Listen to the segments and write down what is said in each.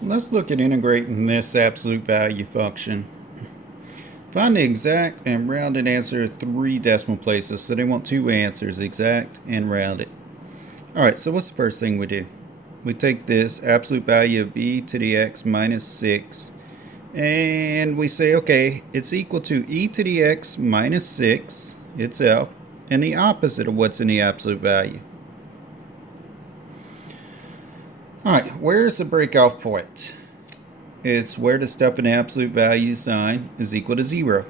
Let's look at integrating this absolute value function. Find the exact and rounded answer of 3 decimal places. So they want 2 answers, exact and rounded. Alright, so what's the first thing we do? We take this absolute value of e to the x minus 6 and we say, okay, it's equal to e to the x minus 6 itself and the opposite of what's in the absolute value. Alright, where's the breakoff point? It's where the stuff in the absolute value sign is equal to 0.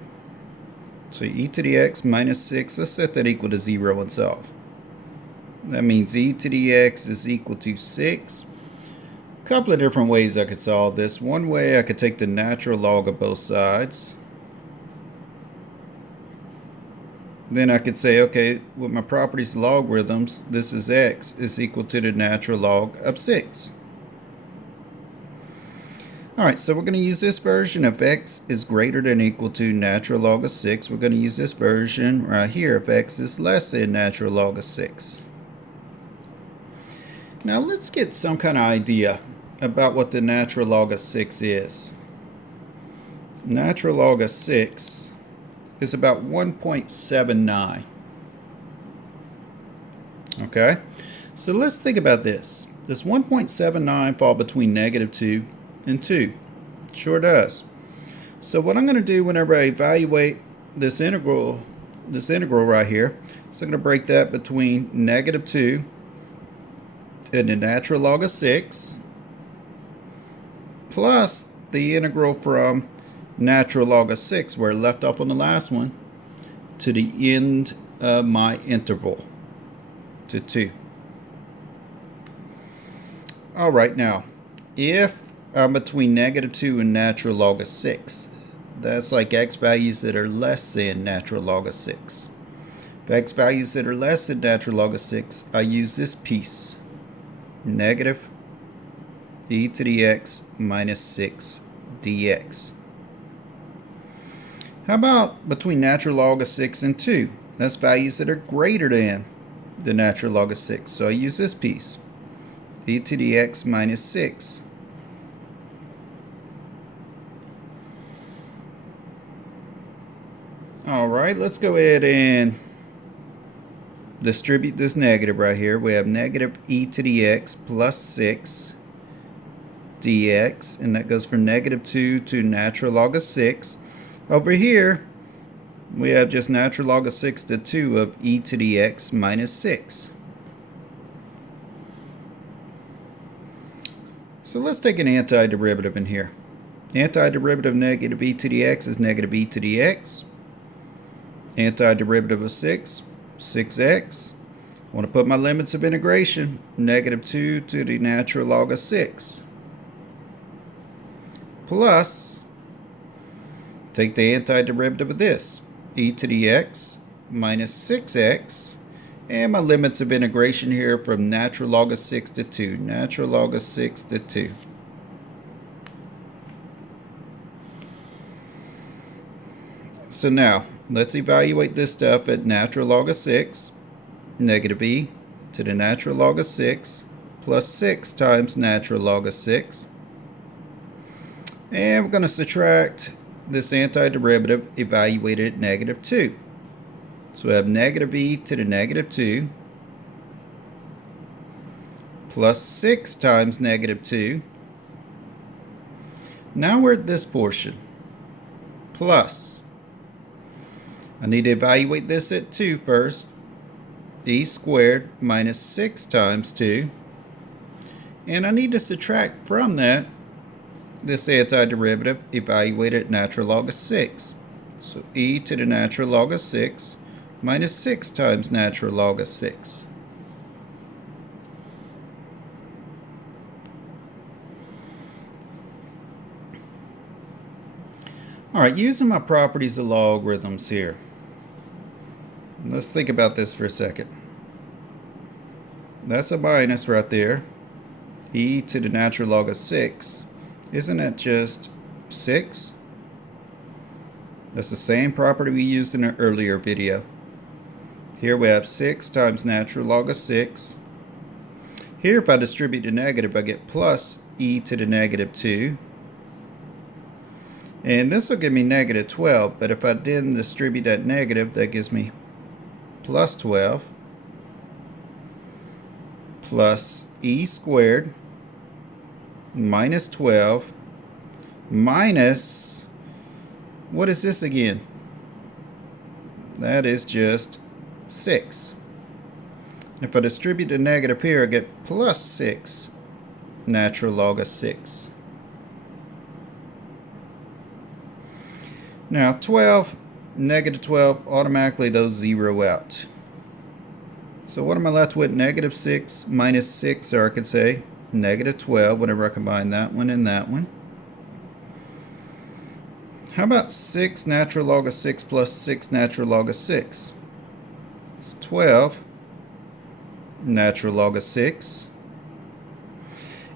So e to the x minus 6, let's set that equal to 0 and solve. That means e to the x is equal to 6. A couple of different ways I could solve this. One way, I could take the natural log of both sides. Then I could say, okay, with my properties logarithms, this is x is equal to the natural log of 6. Alright, so we're going to use this version. If x is greater than or equal to natural log of 6, we're going to use this version right here if x is less than natural log of 6. Now let's get some kind of idea about what the natural log of 6 is. Natural log of 6 is about 1.79. Okay, so let's think about this. Does 1.79 fall between -2 and 2? Sure does. So what I'm going to do whenever I evaluate this integral right here, so I'm going to break that between -2 and the natural log of 6 plus the integral from natural log of 6, where it left off on the last one, to the end of my interval, to 2. Alright, now, if I'm between -2 and natural log of 6, that's like x values that are less than natural log of 6. If x values that are less than natural log of 6, I use this piece, negative e to the x minus 6 dx. How about between natural log of 6 and 2? That's values that are greater than the natural log of 6. So I use this piece, e to the x minus 6. Alright, let's go ahead and distribute this negative right here. We have negative e to the x plus 6 dx, and that goes from -2 to natural log of 6. Over here, we have just natural log of 6 to 2 of e to the x minus 6. So let's take an antiderivative in here. Antiderivative of negative e to the x is negative e to the x. Antiderivative of 6, 6x. I want to put my limits of integration, -2 to the natural log of 6. Plus, take the antiderivative of this, e to the x minus 6x, and my limits of integration here from natural log of 6 to 2, natural log of 6 to 2. So now, let's evaluate this stuff at natural log of 6, negative e to the natural log of 6, plus 6 times natural log of 6. And we're going to subtract this antiderivative evaluated at -2. So we have negative e to the -2 plus 6 times -2. Now we're at this portion, plus. I need to evaluate this at 2 first. E squared minus 6 times 2. And I need to subtract from that this antiderivative evaluated at natural log of 6. So e to the natural log of 6 minus 6 times natural log of 6. Alright, using my properties of logarithms here, let's think about this for a second. That's a minus right there. E to the natural log of 6. Isn't that just 6? That's the same property we used in an earlier video. Here we have 6 times natural log of 6. Here, if I distribute the negative, I get plus e to the negative 2. And this will give me negative 12, but if I didn't distribute that negative, that gives me plus 12 plus e squared minus 12 minus, what is this again? That is just 6. If I distribute the negative here, I get plus 6 natural log of 6. Now 12, negative 12, automatically those zero out. So what am I left with? Negative 6 minus 6, or I could say negative 12 whenever I combine that one and that one. How about 6 natural log of 6 plus 6 natural log of 6? It's 12 natural log of 6.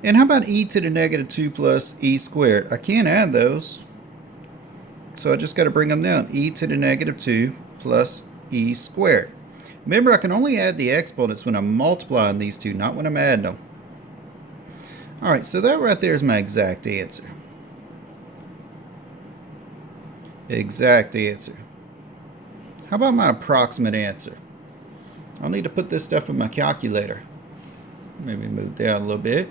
And how about e to the negative 2 plus e squared? I can't add those, so I just got to bring them down. E to the negative 2 plus e squared. Remember, I can only add the exponents when I'm multiplying these two, not when I'm adding them. Alright, so that right there is my exact answer. Exact answer. How about my approximate answer? I'll need to put this stuff in my calculator. Maybe move down a little bit.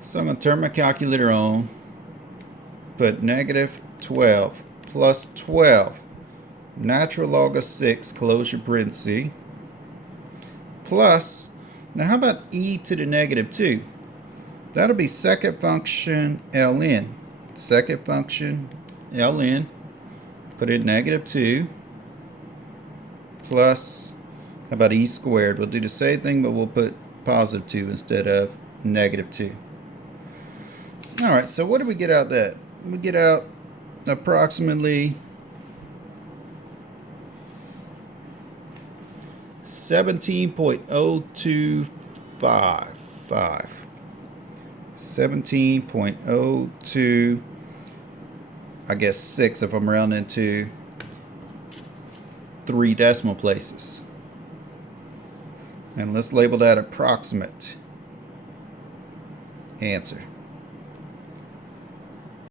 So I'm going to turn my calculator on. Put negative 12 plus 12 natural log of 6, close your parenthesis, plus, now how about e to the negative 2? That'll be second function ln. Second function ln, put in negative 2, plus, how about e squared? We'll do the same thing, but we'll put positive 2 instead of negative 2. Alright, so what do we get out of that? We get out approximately 17.0255. 17.02, I guess 6 if I'm rounding to 3 decimal places. And let's label that approximate answer.